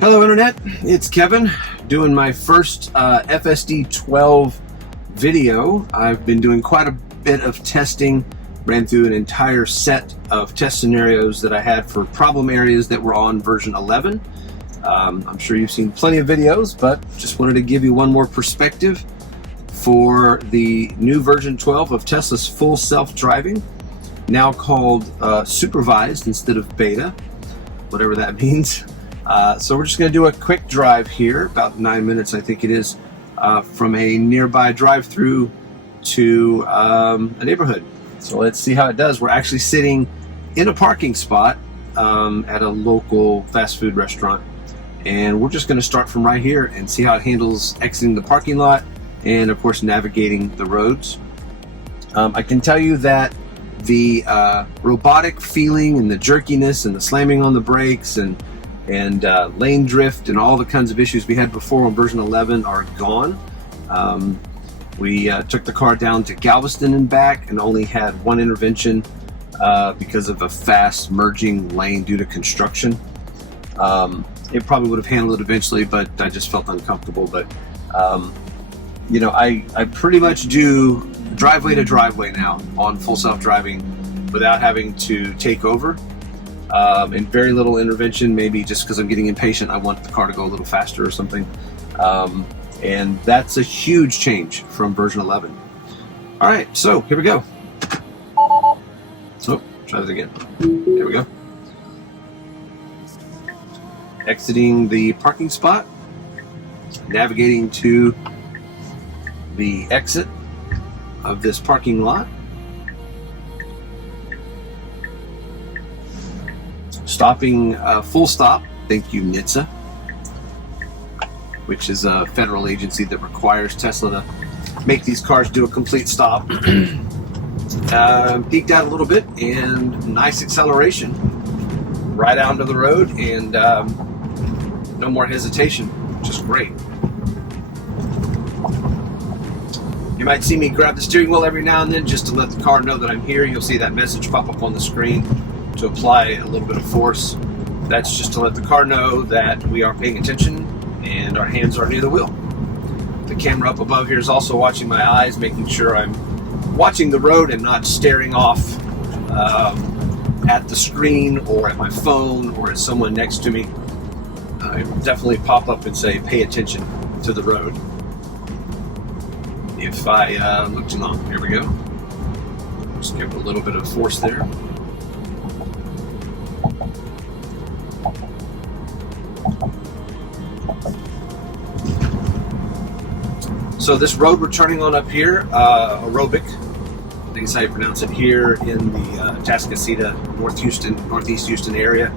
Hello Internet, it's Kevin doing my first FSD 12 video. I've been doing quite a bit of testing, ran through an entire set of test scenarios that I had for problem areas that were on version 11. I'm sure you've seen plenty of videos, but just wanted to give you one more perspective for the new version 12 of Tesla's full self-driving, now called supervised instead of beta, whatever that means. So we're just going to do a quick drive here, about 9 minutes I think it is, from a nearby drive-through to a neighborhood. So let's see how it does. We're actually sitting in a parking spot at a local fast food restaurant, and we're just going to start from right here and see how it handles exiting the parking lot and of course navigating the roads. I can tell you that the robotic feeling and the jerkiness and the slamming on the brakes and lane drift and all the kinds of issues we had before on version 11 are gone. We took the car down to Galveston and back and only had one intervention because of a fast merging lane due to construction. It probably would have handled it eventually, but I just felt uncomfortable. But you know, I pretty much do driveway to driveway now on full self-driving without having to take over. And very little intervention, maybe just because I'm getting impatient. I want the car to go a little faster or something. And that's a huge change from version 11. All right, so here we go. Oh, try that again. There we go. Exiting the parking spot, navigating to the exit of this parking lot. Stopping full stop, thank you NHTSA, which is a federal agency that requires Tesla to make these cars do a complete stop. Peaked out a little bit and nice acceleration right out onto the road, and no more hesitation, which is great. You might see me grab the steering wheel every now and then just to let the car know that I'm here. You'll see that message pop up on the screen to apply a little bit of force. That's just to let the car know that we are paying attention and our hands are near the wheel. The camera up above here is also watching my eyes, making sure I'm watching the road and not staring off at the screen or at my phone or at someone next to me. It will definitely pop up and say, pay attention to the road. If I look too long, here we go. Just give it a little bit of force there. So this road we're turning on up here, Aerobic, I think is how you pronounce it, here in the Tascasita, Northeast Houston area.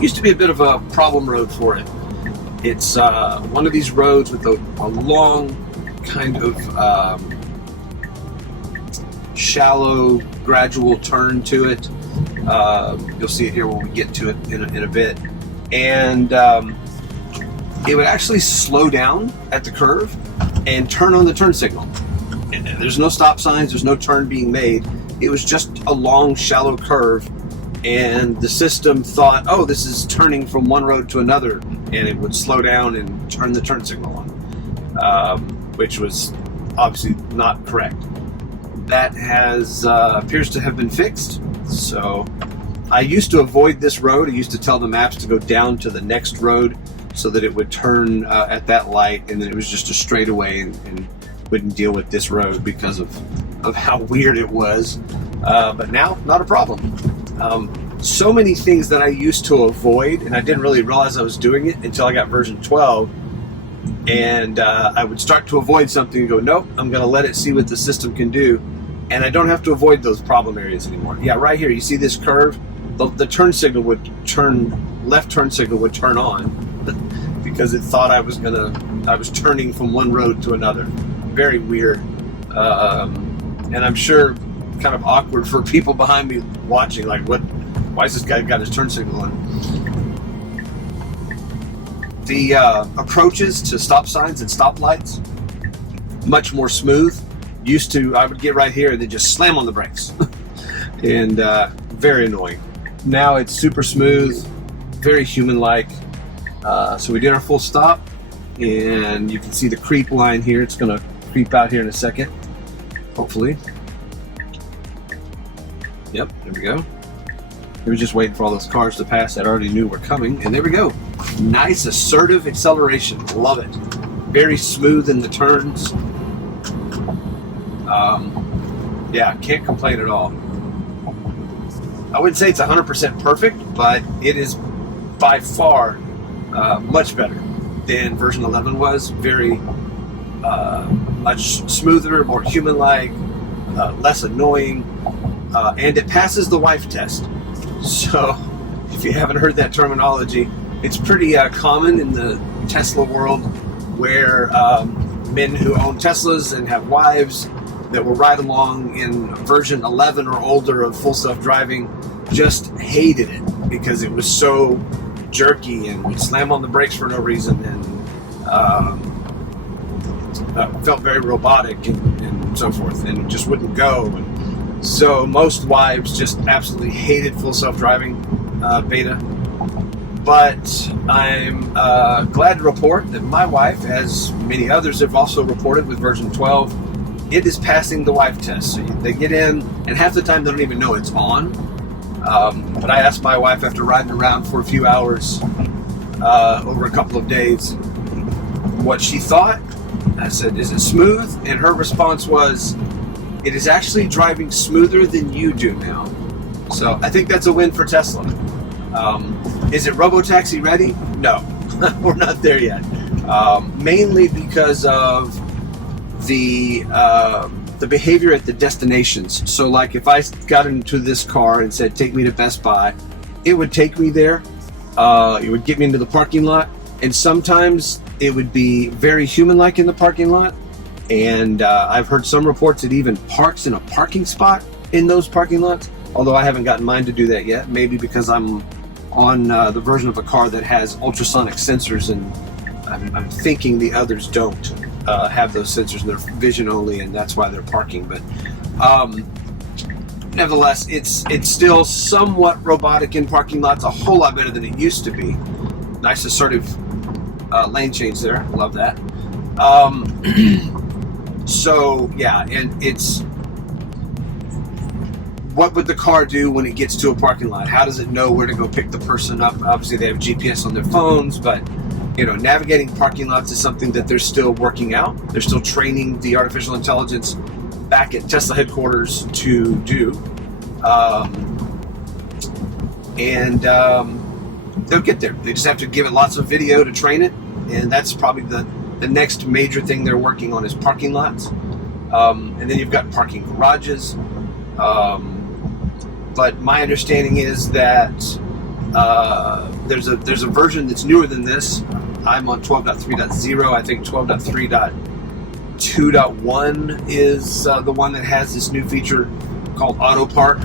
Used to be a bit of a problem road for it. It's one of these roads with a long kind of shallow, gradual turn to it. You'll see it here when we get to it in a bit. And it would actually slow down at the curve and turn on the turn signal. And there's no stop signs, there's no turn being made. It was just a long, shallow curve, and the system thought, oh, this is turning from one road to another, and it would slow down and turn the turn signal on, which was obviously not correct. That has appears to have been fixed. So I used to avoid this road. I used to tell the maps to go down to the next road so that it would turn at that light, and then it was just a straightaway and wouldn't deal with this road because of how weird it was. But now, not a problem. So many things that I used to avoid, and I didn't really realize I was doing it until I got version 12, and I would start to avoid something and go, nope, I'm going to let it see what the system can do, and I don't have to avoid those problem areas anymore. Yeah, right here, you see this curve? The turn signal would turn, left turn signal would turn on because it thought I was turning from one road to another. Very weird, and I'm sure kind of awkward for people behind me watching, like, why has this guy got his turn signal on? The approaches to stop signs and stoplights, much more smooth. Used to, I would get right here and then just slam on the brakes. And very annoying. Now it's super smooth, very human-like. So we did our full stop, and you can see the creep line here. It's going to creep out here in a second, hopefully. Yep, there we go. We were just waiting for all those cars to pass that I already knew were coming, and there we go. Nice, assertive acceleration. Love it. Very smooth in the turns. Yeah, can't complain at all. I wouldn't say it's 100% perfect, but it is by far much better than version 11 was. Very much smoother, more human-like, less annoying, and it passes the wife test. So if you haven't heard that terminology, it's pretty common in the Tesla world, where men who own Teslas and have wives that will ride along in version 11 or older of Full Self-Driving just hated it because it was so jerky and would slam on the brakes for no reason, and felt very robotic and so forth, and just wouldn't go. And so most wives just absolutely hated Full Self-Driving beta. But I'm glad to report that my wife, as many others have also reported with version 12, it is passing the wife test. So they get in, and half the time they don't even know it's on. But I asked my wife after riding around for a few hours over a couple of days what she thought. I said, "Is it smooth?" And her response was, "It is actually driving smoother than you do now." So I think that's a win for Tesla. Is it robotaxi ready? No, we're not there yet. Mainly because of the behavior at the destinations. So like if I got into this car and said, "Take me to Best Buy," it would take me there. It would get me into the parking lot, and sometimes it would be very human-like in the parking lot. And I've heard some reports it even parks in a parking spot in those parking lots, although I haven't gotten mine to do that yet. Maybe because I'm on the version of a car that has ultrasonic sensors, and I'm thinking the others don't have those sensors. They're vision only, and that's why they're parking. But nevertheless, it's still somewhat robotic in parking lots, a whole lot better than it used to be. Nice assertive lane change there. Love that. So yeah, and it's, what would the car do when it gets to a parking lot? How does it know where to go pick the person up? Obviously they have GPS on their phones, but navigating parking lots is something that they're still working out. They're still training the artificial intelligence back at Tesla headquarters to do. They'll get there. They just have to give it lots of video to train it, and that's probably the next major thing they're working on is parking lots. And then you've got parking garages. But my understanding is that there's a version that's newer than this. I'm on 12.3.0. I think 12.3.2.1 is the one that has this new feature called Auto Park.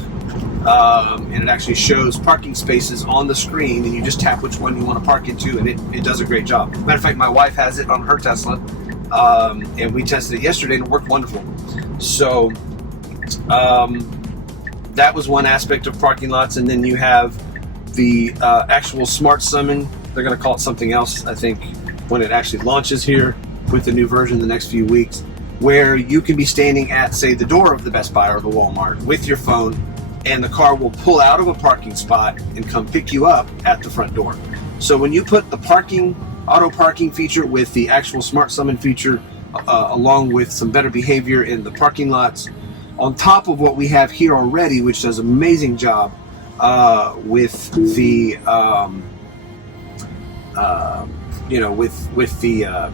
And it actually shows parking spaces on the screen, and you just tap which one you want to park into, and it does a great job. Matter of fact, my wife has it on her Tesla, and we tested it yesterday, and it worked wonderful. So that was one aspect of parking lots. And then you have the actual smart summon. They're going to call it something else, I think, when it actually launches here with the new version in the next few weeks, where you can be standing at, say, the door of the Best Buy or the Walmart with your phone, and the car will pull out of a parking spot and come pick you up at the front door. So when you put the auto parking feature with the actual smart summon feature, along with some better behavior in the parking lots, on top of what we have here already, which does an amazing job with the with the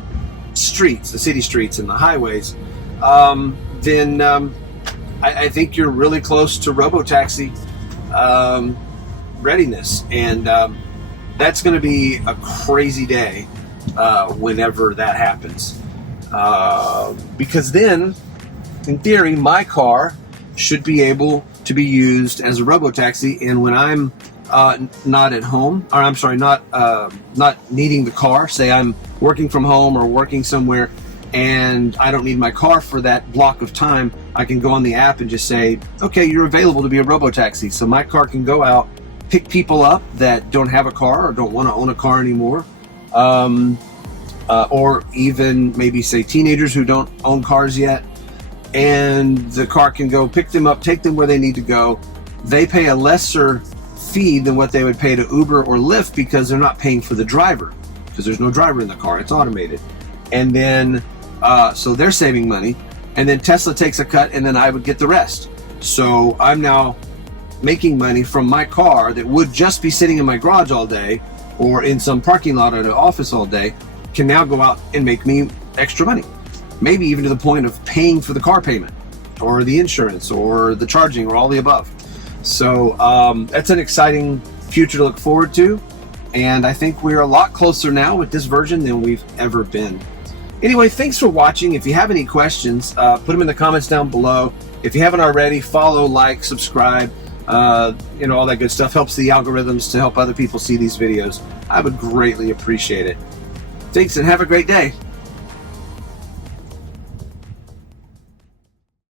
streets, the city streets and the highways, then I think you're really close to robotaxi readiness, and that's going to be a crazy day whenever that happens, because then, in theory, my car should be able to be used as a robotaxi, and when I'm not at home, or I'm sorry, not needing the car, say I'm working from home or working somewhere, and I don't need my car for that block of time, I can go on the app and just say, okay, you're available to be a robotaxi. So my car can go out pick people up that don't have a car or don't want to own a car anymore, or even maybe say teenagers who don't own cars yet, and the car can go pick them up, take them where they need to go. They pay a lesser fee than what they would pay to Uber or Lyft because they're not paying for the driver, because there's no driver in the car, it's automated. And then so they're saving money, and then Tesla takes a cut, and then I would get the rest. So I'm now making money from my car that would just be sitting in my garage all day or in some parking lot at an office all day, can now go out and make me extra money, maybe even to the point of paying for the car payment or the insurance or the charging or all the above. So that's an exciting future to look forward to, and I think we're a lot closer now with this version than we've ever been. Anyway, thanks for watching. If you have any questions, put them in the comments down below. If you haven't already, follow, like, subscribe, all that good stuff. Helps the algorithms to help other people see these videos. I would greatly appreciate it. Thanks, and have a great day.